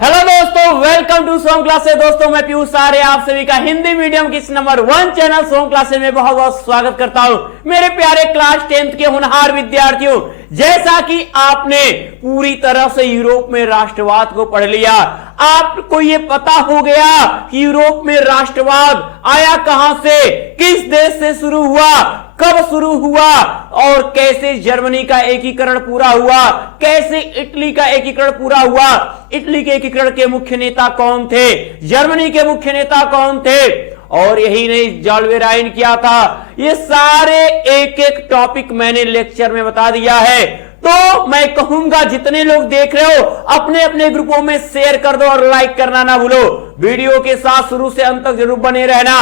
Hello दोस्तों, welcome to Som classes. दोस्तों मैं पीयूष आर्य आप सभी का हिंदी मीडियम की नंबर 1 चैनल सोम क्लासेस में बहुत बहुत स्वागत करता हूं। मेरे प्यारे क्लास 10th के होनहार विद्यार्थियों, जैसा कि आपने पूरी तरह से यूरोप में राष्ट्रवाद को पढ़ लिया, आपको ये पता हो गया कि यूरोप में राष्ट्रवाद आया कहां से, किस देश से शुरू हुआ, कब शुरू हुआ और कैसे जर्मनी का एकीकरण पूरा हुआ, कैसे इटली का एकीकरण पूरा हुआ, इटली के एकीकरण के मुख्य नेता कौन थे, जर्मनी के मुख्य नेता कौन थे, और यही नहीं जॉल्वेराइन क्या था। ये सारे एक एक टॉपिक मैंने लेक्चर में बता दिया है। तो मैं कहूंगा जितने लोग देख रहे हो अपने अपने ग्रुपों में शेयर कर दो और लाइक करना ना भूलो। वीडियो के साथ शुरू से अंत तक जरूर बने रहना।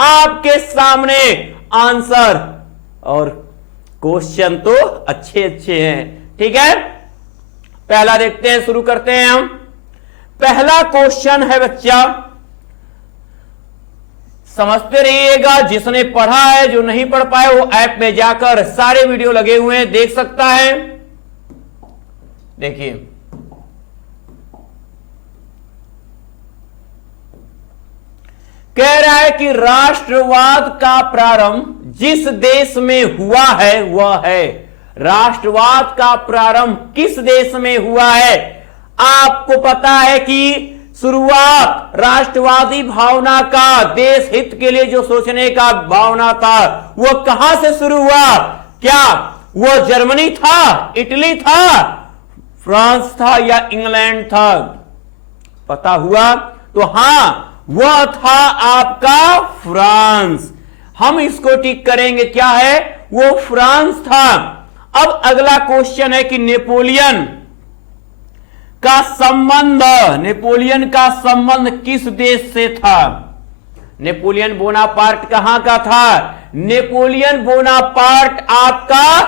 आपके सामने आंसर और क्वेश्चन तो अच्छे अच्छे हैं, ठीक है। पहला देखते हैं, शुरू करते हैं हम। पहला क्वेश्चन है बच्चा, समझते रहिएगा। जिसने पढ़ा है, जो नहीं पढ़ पाए वो ऐप में जाकर सारे वीडियो लगे हुए हैं, देख सकता है। देखिए, कह रहा है कि राष्ट्रवाद का प्रारंभ जिस देश में हुआ है वह है। राष्ट्रवाद का प्रारंभ किस देश में हुआ है? आपको पता है कि शुरुआत राष्ट्रवादी भावना का, देश हित के लिए जो सोचने का भावना था, वह कहां से शुरू हुआ? क्या वह जर्मनी था, इटली था, फ्रांस था या इंग्लैंड था? पता हुआ तो हां, वह था आपका फ्रांस। हम इसको टिक करेंगे, क्या है वो? फ्रांस था। अब अगला क्वेश्चन है कि नेपोलियन का संबंध किस देश से था? नेपोलियन बोनापार्ट कहां का था? नेपोलियन बोनापार्ट आपका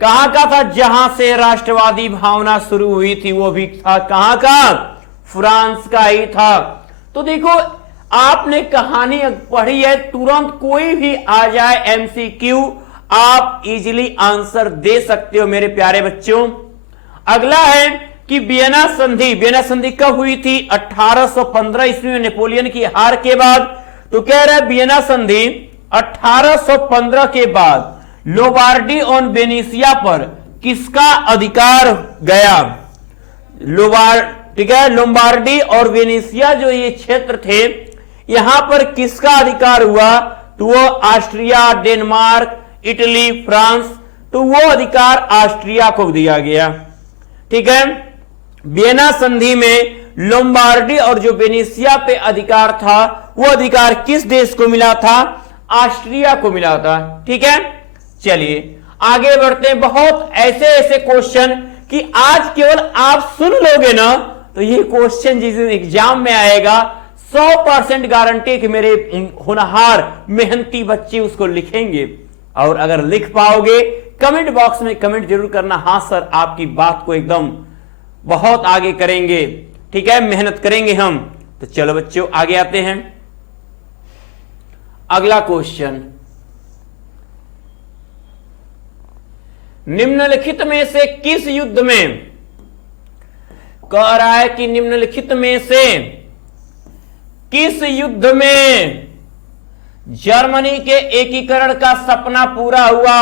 कहां का था? जहां से राष्ट्रवादी भावना शुरू हुई थी वो भी था कहां का? फ्रांस का ही था। तो देखो, आपने कहानी पढ़ी है, तुरंत कोई भी आ जाए एमसीक्यू, आप इजीली आंसर दे सकते हो मेरे प्यारे बच्चों। अगला है कि वियना संधि कब हुई थी? 1815 ईस्वी में, नेपोलियन की हार के बाद। तो कह रहा है वियना संधि 1815 के बाद लोबार्डी और वेनेशिया पर किसका अधिकार गया? ठीक है, लोम्बार्डी और वेनेशिया जो ये क्षेत्र थे, यहां पर किसका अधिकार हुआ? तो वो ऑस्ट्रिया, डेनमार्क, इटली, फ्रांस, तो वो अधिकार ऑस्ट्रिया को दिया गया, ठीक है। वियना संधि में लोम्बार्डी और जो वेनेशिया पे अधिकार था, वो अधिकार किस देश को मिला था? ऑस्ट्रिया को मिला था, ठीक है। चलिए आगे बढ़ते हैं। बहुत ऐसे ऐसे क्वेश्चन कि आज केवल आप सुन लोगे ना, तो ये क्वेश्चन जिस दिन एग्जाम में आएगा 100% गारंटी कि मेरे होनहार मेहनती बच्चे उसको लिखेंगे। और अगर लिख पाओगे, कमेंट बॉक्स में कमेंट जरूर करना, हां सर आपकी बात को एकदम बहुत आगे करेंगे, ठीक है, मेहनत करेंगे हम। तो चलो बच्चों आगे आते हैं। अगला क्वेश्चन, निम्नलिखित में से किस युद्ध में, कह रहा है कि निम्नलिखित में से किस युद्ध में जर्मनी के एकीकरण का सपना पूरा हुआ?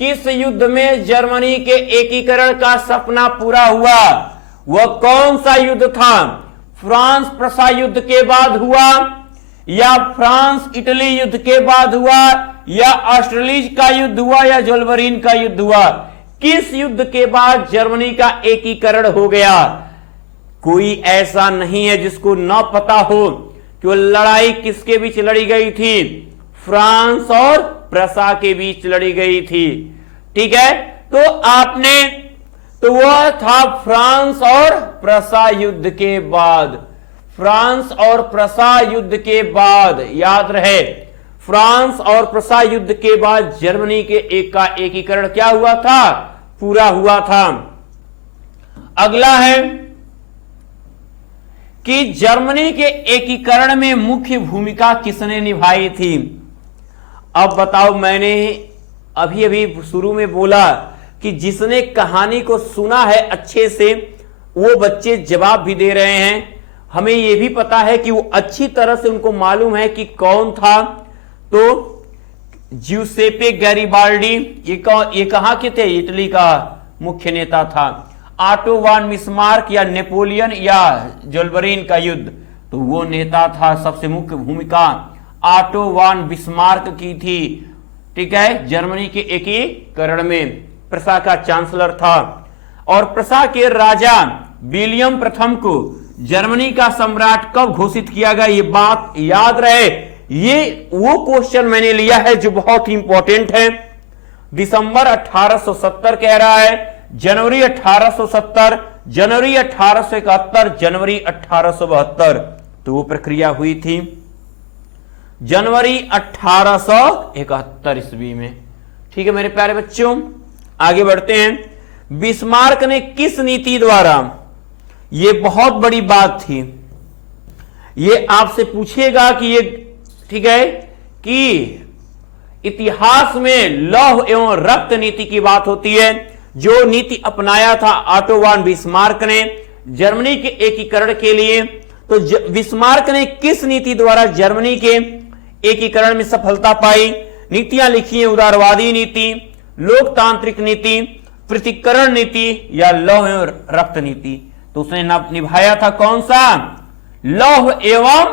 किस युद्ध में जर्मनी के एकीकरण का सपना पूरा हुआ? वह कौन सा युद्ध था? फ्रांस प्रसा युद्ध के बाद हुआ, या फ्रांस इटली युद्ध के बाद हुआ, या ऑस्ट्रेलिज का युद्ध हुआ, या जोल्वरीन का युद्ध हुआ? किस युद्ध के बाद जर्मनी का एकीकरण हो गया? कोई ऐसा नहीं है जिसको न पता हो कि वो लड़ाई किसके बीच लड़ी गई थी? फ्रांस और प्रसा के बीच लड़ी गई थी, ठीक है। तो वह था फ्रांस और प्रसा युद्ध के बाद। फ्रांस और प्रसा युद्ध के बाद, याद रहे, फ्रांस और प्रसा युद्ध के बाद जर्मनी के एकीकरण क्या हुआ था? पूरा हुआ था। अगला है कि जर्मनी के एकीकरण में मुख्य भूमिका किसने निभाई थी? अब बताओ, मैंने अभी अभी शुरू में बोला कि जिसने कहानी को सुना है अच्छे से, वो बच्चे जवाब भी दे रहे हैं। हमें यह भी पता है कि वो अच्छी तरह से उनको मालूम है कि कौन था। तो ज्यूसेपे गैरिबाल्डी, ये कहां के थे? इटली का मुख्य नेता था। ऑटो वान बिस्मार्क या नेपोलियन या जोल्बरीन का युद्ध, तो वो नेता था। सबसे मुख्य भूमिका ऑटो वान बिस्मार्क की थी, ठीक है, जर्मनी के एकीकरण में। प्रसा का चांसलर था। और प्रसा के राजा विलियम प्रथम को जर्मनी का सम्राट कब घोषित किया गया, ये बात याद रहे। ये वो क्वेश्चन मैंने लिया है जो बहुत ही इंपॉर्टेंट है। दिसंबर 1870 कह रहा है, जनवरी 1870, जनवरी 1871, जनवरी 1872, तो वो प्रक्रिया हुई थी जनवरी 1871 ईस्वी में। ठीक है मेरे प्यारे बच्चों, आगे बढ़ते हैं। बिस्मार्क ने किस नीति द्वारा, ये बहुत बड़ी बात थी, ये आपसे पूछेगा कि ये, ठीक है, कि इतिहास में लौह एवं रक्त नीति की बात होती है। जो नीति अपनाया था ऑटो वान बिस्मार्क ने जर्मनी के एकीकरण के लिए, तो बिस्मार्क ने किस नीति द्वारा जर्मनी के एकीकरण में सफलता पाई? नीतियां लिखी है, उदारवादी नीति, लोकतांत्रिक नीति, पृथक्करण नीति या लौह एवं रक्त नीति। तो उसने निभाया था कौन सा? लौह एवं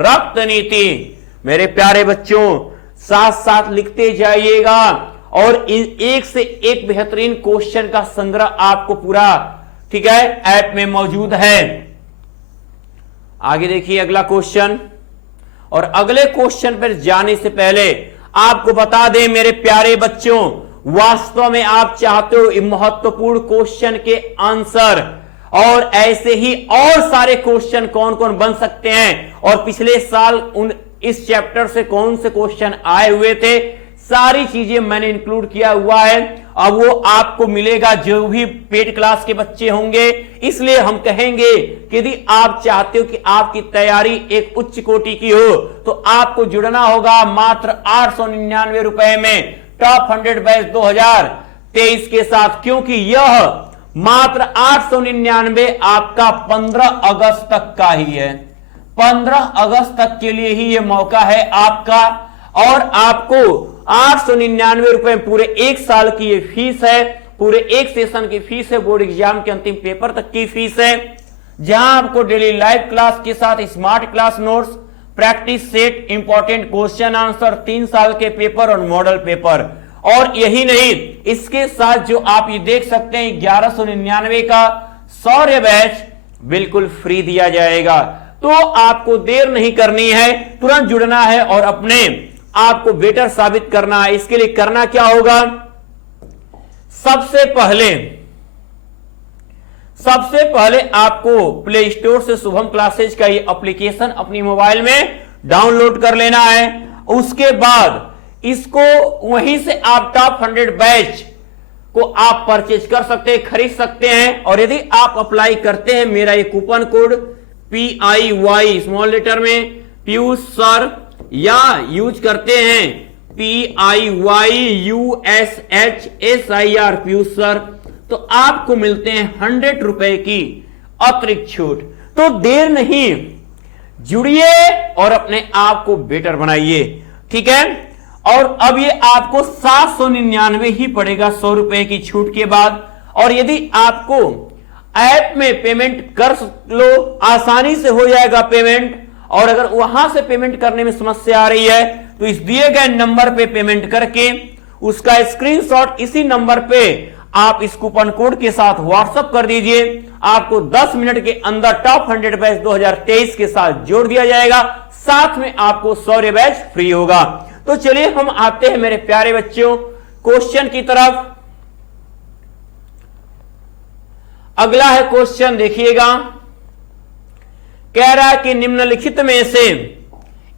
रक्त नीति। मेरे प्यारे बच्चों साथ साथ लिखते जाइएगा और एक से एक बेहतरीन क्वेश्चन का संग्रह आपको पूरा, ठीक है, ऐप में मौजूद है। आगे देखिए अगला क्वेश्चन। और अगले क्वेश्चन पर जाने से पहले आपको बता दें मेरे प्यारे बच्चों, वास्तव में आप चाहते हो महत्वपूर्ण क्वेश्चन के आंसर, और ऐसे ही और सारे क्वेश्चन कौन कौन बन सकते हैं, और पिछले साल इस चैप्टर से कौन से क्वेश्चन आए हुए थे, सारी चीजें मैंने इंक्लूड किया हुआ है। अब वो आपको मिलेगा जो भी पेड क्लास के बच्चे होंगे। इसलिए हम कहेंगे कि यदि आप चाहते हो कि आपकी तैयारी एक उच्च कोटि की हो, तो आपको जुड़ना होगा मात्र 899 रुपए में टॉप 100 बैच 2023 के साथ, क्योंकि यह मात्र 899 आपका 15 अगस्त तक का ही है। 15 अगस्त तक के लिए ही यह मौका है आपका, और आपको 899 रुपए पूरे एक साल की ये फीस है, पूरे एक सेशन की फीस है, बोर्ड एग्जाम के अंतिम पेपर तक की फीस है, जहां आपको डेली लाइव क्लास के साथ smart class notes, practice set, important question answer, 3 साल के पेपर और मॉडल पेपर। और यही नहीं, इसके साथ जो आप ये देख सकते हैं 1199 का शौर्य बैच बिल्कुल फ्री दिया जाएगा। तो आपको देर नहीं करनी है, तुरंत जुड़ना है और अपने आपको बेटर साबित करना है। इसके लिए करना क्या होगा? सबसे पहले आपको प्ले स्टोर से शुभम क्लासेज का ये एप्लीकेशन अपनी मोबाइल में डाउनलोड कर लेना है। उसके बाद इसको वहीं से आप टॉप 100 बैच को आप परचेज कर सकते हैं, खरीद सकते हैं। और यदि आप अप्लाई करते हैं मेरा ये coupon code PIY small letter में पीयूष सर, या यूज करते हैं PIYUSHSIR पीयूष सर, तो आपको मिलते हैं 100 रुपए की अतिरिक्त छूट। तो देर नहीं, जुड़िए और अपने आप को बेटर बनाइए, ठीक है। और अब ये आपको 799 ही पड़ेगा 100 रुपए की छूट के बाद। और यदि आपको ऐप में पेमेंट कर लो, आसानी से हो जाएगा पेमेंट। और अगर वहां से पेमेंट करने में समस्या आ रही है तो इस दिए गए नंबर पे पेमेंट करके उसका स्क्रीनशॉट इसी नंबर पे आप इस कूपन कोड के साथ व्हाट्सएप कर दीजिए। आपको 10 मिनट के अंदर टॉप 100 बैच 2023 के साथ जोड़ दिया जाएगा, साथ में आपको शौर्य बैच फ्री होगा। तो चलिए हम आते हैं मेरे प्यारे बच्चों क्वेश्चन की तरफ। अगला है क्वेश्चन, देखिएगा, कह रहा है कि निम्नलिखित में से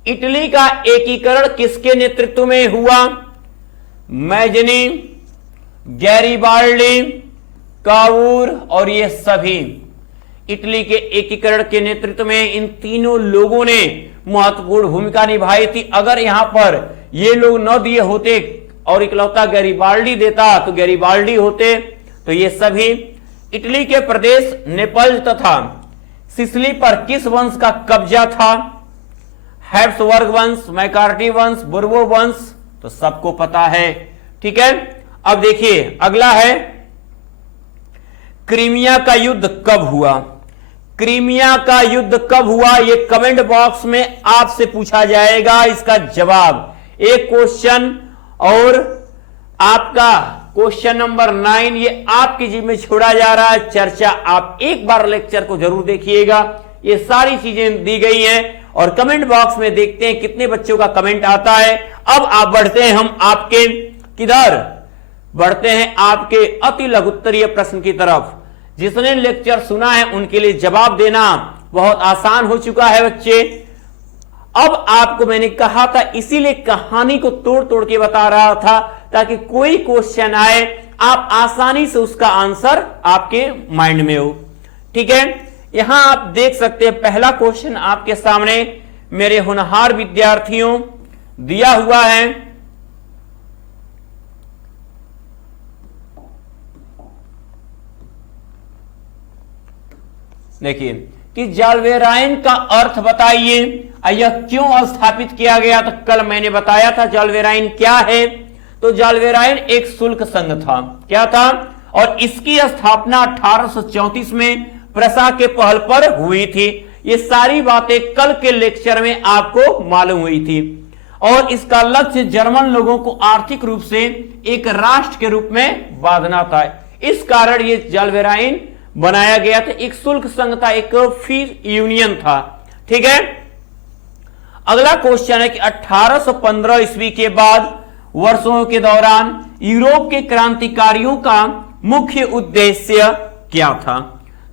इटली का एकीकरण किसके नेतृत्व में हुआ? मैजनी, गैरिबाल्डी, कावूर और ये सभी इटली के एकीकरण के नेतृत्व में इन तीनों लोगों ने महत्वपूर्ण भूमिका निभाई थी। अगर यहां पर ये लोग न दिए होते और इकलौता गैरिबाल्डी देता तो गैरिबाल्डी होते, तो ये सभी इटली के प्रदेश नेपल्स तथा सिसिली पर किस वंश का कब्जा था? हैब्सबर्ग वंश, मैकार्टी वंश, बुर्बो वंश, तो सबको पता है। ठीक है, अब देखिए अगला है, क्रीमिया का युद्ध कब हुआ? क्रीमिया का युद्ध कब हुआ, यह कमेंट बॉक्स में आपसे पूछा जाएगा। इसका जवाब एक क्वेश्चन और आपका क्वेश्चन नंबर 9 ये आपकी जीव में छोड़ा जा रहा है। चर्चा आप एक बार लेक्चर को जरूर देखिएगा, ये सारी चीजें दी गई हैं और कमेंट बॉक्स में देखते हैं कितने बच्चों का कमेंट आता है। अब आप बढ़ते हैं, हम आपके किधर बढ़ते हैं? आपके अति लघुत्तरीय प्रश्न की तरफ। जिसने लेक्चर सुना है उनके लिए जवाब देना बहुत आसान हो चुका है बच्चे। अब आपको मैंने कहा था, इसीलिए कहानी को तोड़ तोड़ के बता रहा था ताकि कोई क्वेश्चन आए आप आसानी से उसका आंसर आपके माइंड में हो। ठीक है, यहां आप देख सकते हैं पहला क्वेश्चन आपके सामने मेरे होनहार विद्यार्थियों दिया हुआ है। देखिए कि जाल्वेराइन का अर्थ बताइए, यह क्यों स्थापित किया गया? तो कल मैंने बताया था जाल्वेराइन क्या है। तो जाल्वेराइन एक शुल्क संघ था। क्या था? और इसकी स्थापना 1834 में प्रसा के पहल पर हुई थी। ये सारी बातें कल के लेक्चर में आपको मालूम हुई थी। और इसका लक्ष्य जर्मन लोगों को आर्थिक रूप से एक राष्ट्र के रूप में बांधना था। इस कारण ये जाल्वेराइन बनाया गया था। एक शुल्क संघ था, एक फी यूनियन था। ठीक है, अगला क्वेश्चन है कि 1815 ईस्वी के बाद वर्षों के दौरान यूरोप के क्रांतिकारियों का मुख्य उद्देश्य क्या था?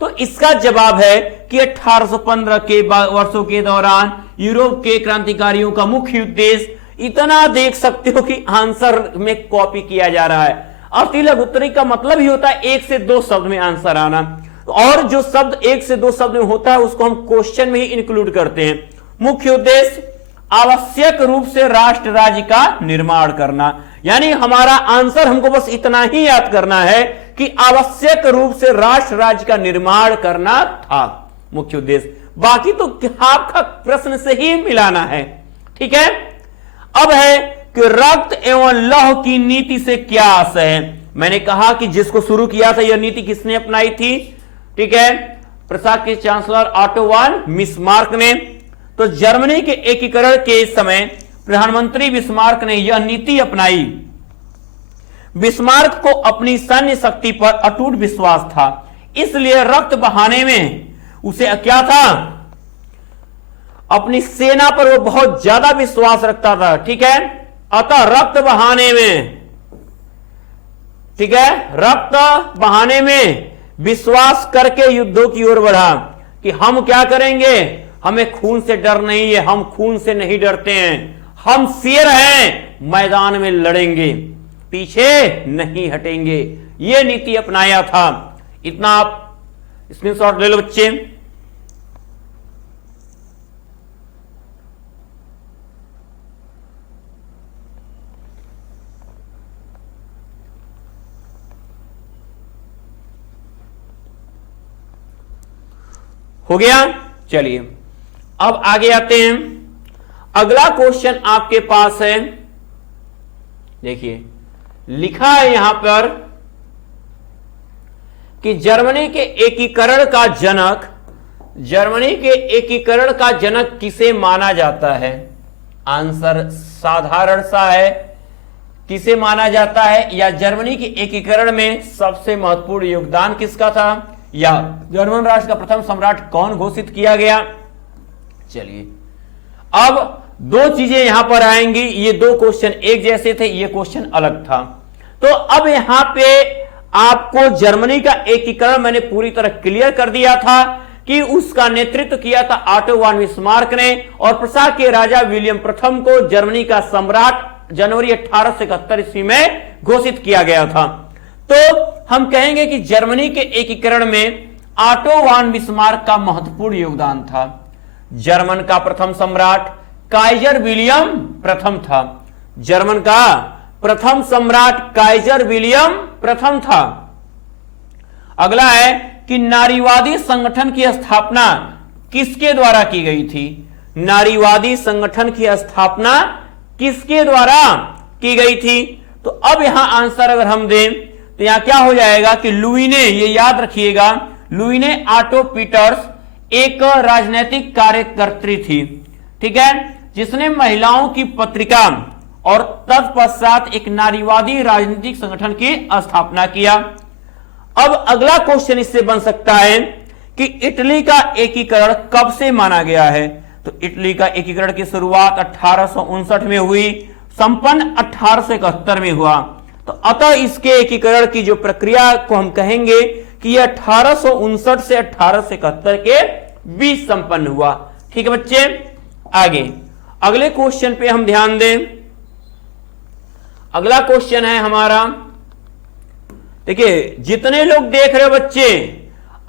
तो इसका जवाब है कि 1815 के वर्षों के दौरान यूरोप के क्रांतिकारियों का मुख्य उद्देश्य, इतना देख सकते हो कि आंसर में कॉपी किया जा रहा है। अति लघुत्तरी का मतलब ही होता है एक से दो शब्द में आंसर आना, और जो शब्द एक से दो शब्द में होता है उसको हम क्वेश्चन में ही इंक्लूड करते हैं। मुख्य उद्देश्य आवश्यक रूप से राष्ट्र राज्य का निर्माण करना, यानी हमारा आंसर हमको बस इतना ही याद करना है कि आवश्यक रूप से राष्ट्र राज्य का निर्माण करना था मुख्य उद्देश्य। बाकी तो आपका प्रश्न से ही मिलाना है। ठीक है, अब है कि रक्त एवं लौह की नीति से क्या आशय है? मैंने कहा कि जिसको शुरू किया था यह नीति किसने अपनाई थी? ठीक है, प्रसा के चांसलर ऑटो वन बिस्मार्क ने। तो जर्मनी के एकीकरण के समय प्रधानमंत्री बिस्मार्क ने यह नीति अपनाई। बिस्मार्क को अपनी सैन्य शक्ति पर अटूट विश्वास था, इसलिए रक्त बहाने में उसे क्या था? अपनी सेना पर वो बहुत ज्यादा विश्वास रखता था। ठीक है, अतः रक्त बहाने में, ठीक है, रक्त बहाने में विश्वास करके युद्धों की ओर बढ़ा कि हम क्या करेंगे, हमें खून से डर नहीं है, हम खून से नहीं डरते हैं, हम शेर हैं, मैदान में लड़ेंगे, पीछे नहीं हटेंगे। यह नीति अपनाया था। इतना आप स्क्रीनशॉट ले लो बच्चे। हो गया, चलिए अब आगे आते हैं। अगला क्वेश्चन आपके पास है, देखिए लिखा है यहां पर कि जर्मनी के एकीकरण का जनक किसे माना जाता है? आंसर साधारण सा है, किसे माना जाता है? या जर्मनी के एकीकरण में सबसे महत्वपूर्ण योगदान किसका था? या जर्मन राष्ट्र का प्रथम सम्राट कौन घोषित किया गया? चलिए अब दो चीजें यहां पर आएंगी। ये दो क्वेश्चन एक जैसे थे, ये क्वेश्चन अलग था। तो अब यहां पे आपको जर्मनी का एकीकरण मैंने पूरी तरह क्लियर कर दिया था कि उसका नेतृत्व किया था ऑटो वन बिस्मार्क ने, और प्रसा के राजा विलियम प्रथम को जर्मनी का सम्राट जनवरी 1871 ईस्वी में घोषित किया गया था। तो हम कहेंगे कि जर्मनी के एकीकरण में ऑटो वन बिस्मार्क का महत्वपूर्ण योगदान था। जर्मन का प्रथम सम्राट काइजर विलियम प्रथम था। जर्मन का प्रथम सम्राट काइजर विलियम प्रथम था। अगला है कि नारीवादी संगठन की स्थापना किसके द्वारा की गई थी? नारीवादी संगठन की स्थापना किसके द्वारा की गई थी? तो अब यहां आंसर अगर हम दें तो यहां क्या हो जाएगा कि लुईने, ये याद रखिएगा, लुईने ऑटो पीटर्स एक राजनीतिक कार्यकर्त्री थी, ठीक है, जिसने महिलाओं की पत्रिका और तत्पश्चात एक नारीवादी राजनीतिक संगठन की स्थापना किया। अब अगला क्वेश्चन इससे बन सकता है कि इटली का एकीकरण कब से माना गया है? तो इटली का एकीकरण की शुरुआत 1859 में हुई, संपन्न 1871 में हुआ। तो अतः इसके एकीकरण की जो प्रक्रिया को हम कहेंगे कि यह 1859 से 1871 के बीच संपन्न हुआ। ठीक है बच्चे, आगे अगले क्वेश्चन पे हम ध्यान दें। अगला क्वेश्चन है हमारा, देखिए जितने लोग देख रहे हो बच्चे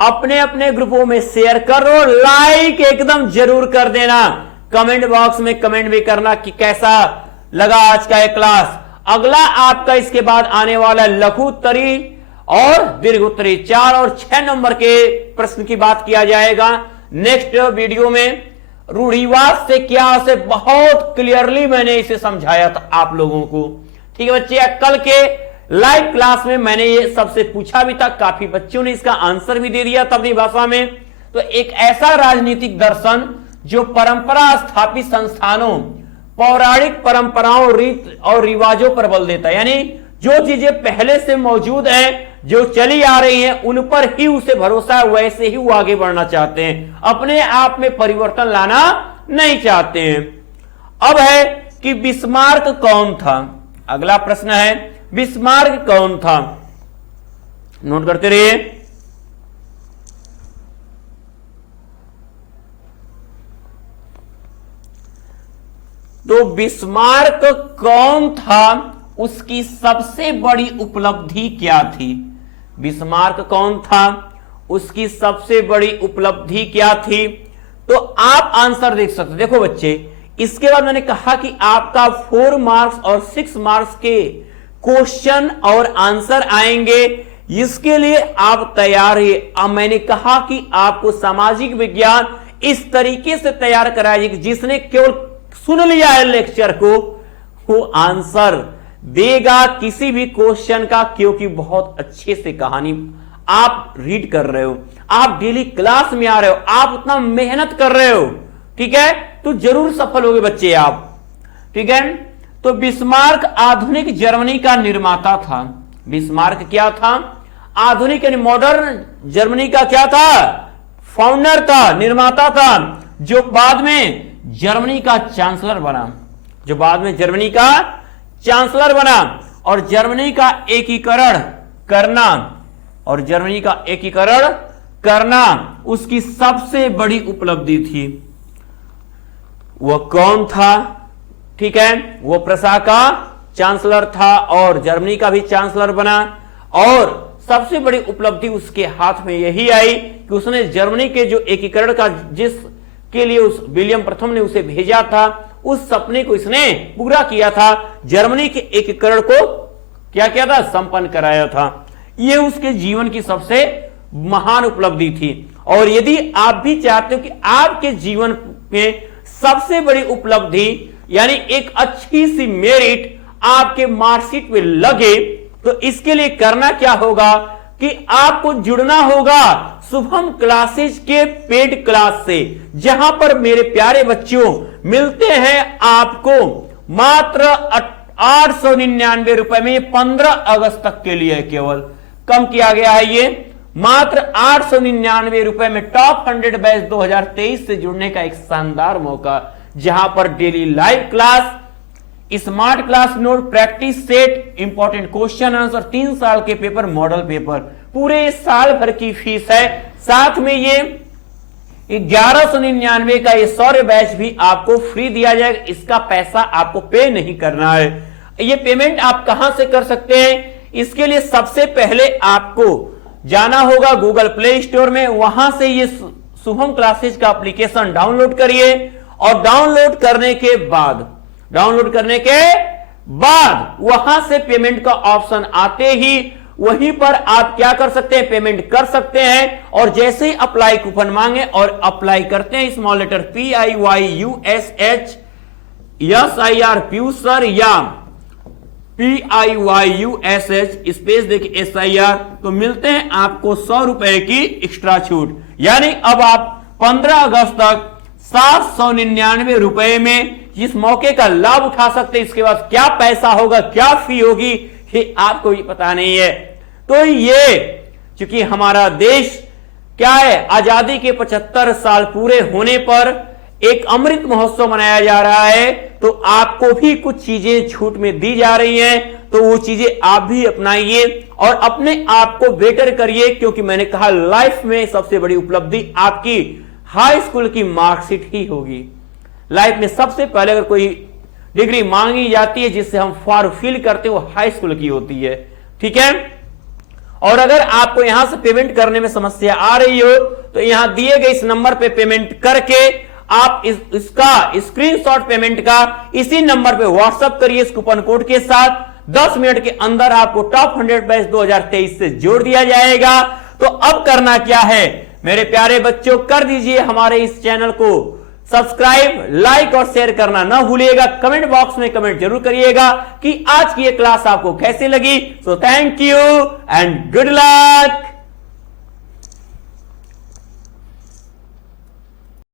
अपने अपने ग्रुपों में शेयर करो, लाइक एकदम जरूर कर देना, कमेंट बॉक्स में कमेंट भी करना कि कैसा लगा आज का ये क्लास। अगला आपका इसके बाद आने वाला लघु उत्तरी और दीर्घ उत्तरी 4 और 6 नंबर के प्रश्न की बात किया जाएगा नेक्स्ट वीडियो में। रूढ़िवाद से क्या से बहुत क्लियरली मैंने इसे समझाया था आप लोगों को। ठीक है बच्चे, कल के लाइव क्लास में मैंने ये सबसे पूछा भी था, काफी बच्चों ने इसका आंसर भी दे दिया था अपनी भाषा में। तो एक ऐसा राजनीतिक दर्शन जो परंपरा स्थापित संस्थानों, पौराणिक परंपराओं, रीत और रिवाजों पर बल देता है, यानी जो चीजें पहले से मौजूद हैं, जो चली आ रही हैं, उन पर ही उसे भरोसा है, वैसे ही वो आगे बढ़ना चाहते हैं, अपने आप में परिवर्तन लाना नहीं चाहते हैं। अब है कि बिस्मार्क कौन था? अगला प्रश्न है बिस्मार्क कौन था? नोट करते रहिए। तो बिस्मार्क कौन था, उसकी सबसे बड़ी उपलब्धि क्या थी? बिस्मार्क कौन था, उसकी सबसे बड़ी उपलब्धि क्या थी? तो आप आंसर देख सकते। देखो बच्चे, इसके बाद मैंने कहा कि आपका 4 मार्क्स और 6 मार्क्स के क्वेश्चन और आंसर आएंगे, इसके लिए आप तैयार रहिए। अब मैंने कहा कि आपको सामाजिक विज्ञान इस तरीके से तैयार कराइए कि जिसने केवल सुन लिया है लेक्चर को वो आंसर देगा किसी भी क्वेश्चन का, क्योंकि बहुत अच्छे से कहानी आप रीड कर रहे हो, आप डेली क्लास में आ रहे हो, आप उतना मेहनत कर रहे हो, ठीक है, तो जरूर सफल होगे बच्चे आप। ठीक है, तो बिस्मार्क आधुनिक जर्मनी का निर्माता था। बिस्मार्क क्या था? आधुनिक यानी मॉडर्न जर्मनी का क्या था? फाउंडर था, निर्माता था, जो बाद में जर्मनी का चांसलर बना, जो बाद में जर्मनी का चांसलर बना। और जर्मनी का एकीकरण करना, और जर्मनी का एकीकरण करना उसकी सबसे बड़ी उपलब्धि थी। वह कौन था? ठीक है, वो प्रसा का चांसलर था और जर्मनी का भी चांसलर बना। और सबसे बड़ी उपलब्धि उसके हाथ में यही आई कि उसने जर्मनी के जो एकीकरण का, जिस के लिए उस विलियम प्रथम ने उसे भेजा था, उस सपने को इसने पूरा किया था। जर्मनी के एकीकरण को क्या किया था? संपन्न कराया था। यह उसके जीवन की सबसे महान उपलब्धि थी। और यदि आप भी चाहते हो कि आपके जीवन में सबसे बड़ी उपलब्धि यानी एक अच्छी सी मेरिट आपके मार्कशीट में लगे, तो इसके लिए करना क्या होगा कि आपको जुड़ना होगा शुभम क्लासेज के पेड क्लास से, जहां पर मेरे प्यारे बच्चों मिलते हैं आपको मात्र 899 रुपए में। ये 15 अगस्त तक के लिए केवल कम किया गया है, ये मात्र 899 रुपए में टॉप 100 बैच 2023 से जुड़ने का एक शानदार मौका, जहां पर daily live class, smart class note, practice set, important question answer, 3 साल के पेपर, मॉडल पेपर, पूरे साल भर की फीस है। साथ में ये 1199 का ये सौर्य बैच भी आपको फ्री दिया जाएगा। इसका पैसा आपको पे नहीं करना है। ये पेमेंट आप कहां से कर सकते हैं? इसके लिए सबसे पहले आपको जाना होगा गूगल प्ले स्टोर में, वहां से ये शुभम क्लासेज का एप्लीकेशन डाउनलोड करिए। और डाउनलोड करने के बाद वहां से पेमेंट का ऑप्शन आते ही वहीं पर आप क्या कर सकते हैं, पेमेंट कर सकते हैं। और जैसे ही अप्लाई कूपन मांगे और अप्लाई करते हैं, small letter PIYUSH SIR Piyush sir या PIYUSH स्पेस देखिए SIR, तो मिलते हैं आपको 100 रुपए की एक्स्ट्रा छूट। यानी अब आप 15 अगस्त तक 799 रुपए में इस मौके का लाभ उठा सकते हैं। इसके बाद क्या पैसा होगा, क्या फी होगी, ये आपको भी पता नहीं है। तो ये क्योंकि हमारा देश क्या है, आजादी के 75 साल पूरे होने पर एक अमृत महोत्सव मनाया जा रहा है, तो आपको भी कुछ चीजें छूट में दी जा रही हैं। तो वो चीजें आप भी अपनाइए और अपने आप को बेटर करिए, क्योंकि मैंने कहा लाइफ में सबसे बड़ी उपलब्धि आपकी हाई स्कूल की मार्कशीट ही होगी। लाइफ में सबसे पहले अगर कोई डिग्री मांगी जाती है जिससे हम फॉर्म फिल करते हैं, वो हाई स्कूल की होती है। ठीक है, और अगर आपको यहां से पेमेंट करने में समस्या आ रही हो तो यहां दिए गए इस नंबर पे पेमेंट करके आप इसका स्क्रीनशॉट पेमेंट का इसी नंबर पे व्हाट्सएप करिए इस कूपन कोड के साथ। 10 मिनट के अंदर आपको टॉप 100 बैच 2023 से जोड़ दिया जाएगा। तो अब करना क्या है मेरे प्यारे बच्चों, कर दीजिए हमारे इस चैनल को सब्सक्राइब, लाइक और शेयर करना ना भूलिएगा। कमेंट बॉक्स में कमेंट जरूर करिएगा कि आज की ये क्लास आपको कैसी लगी। So thank you and good luck.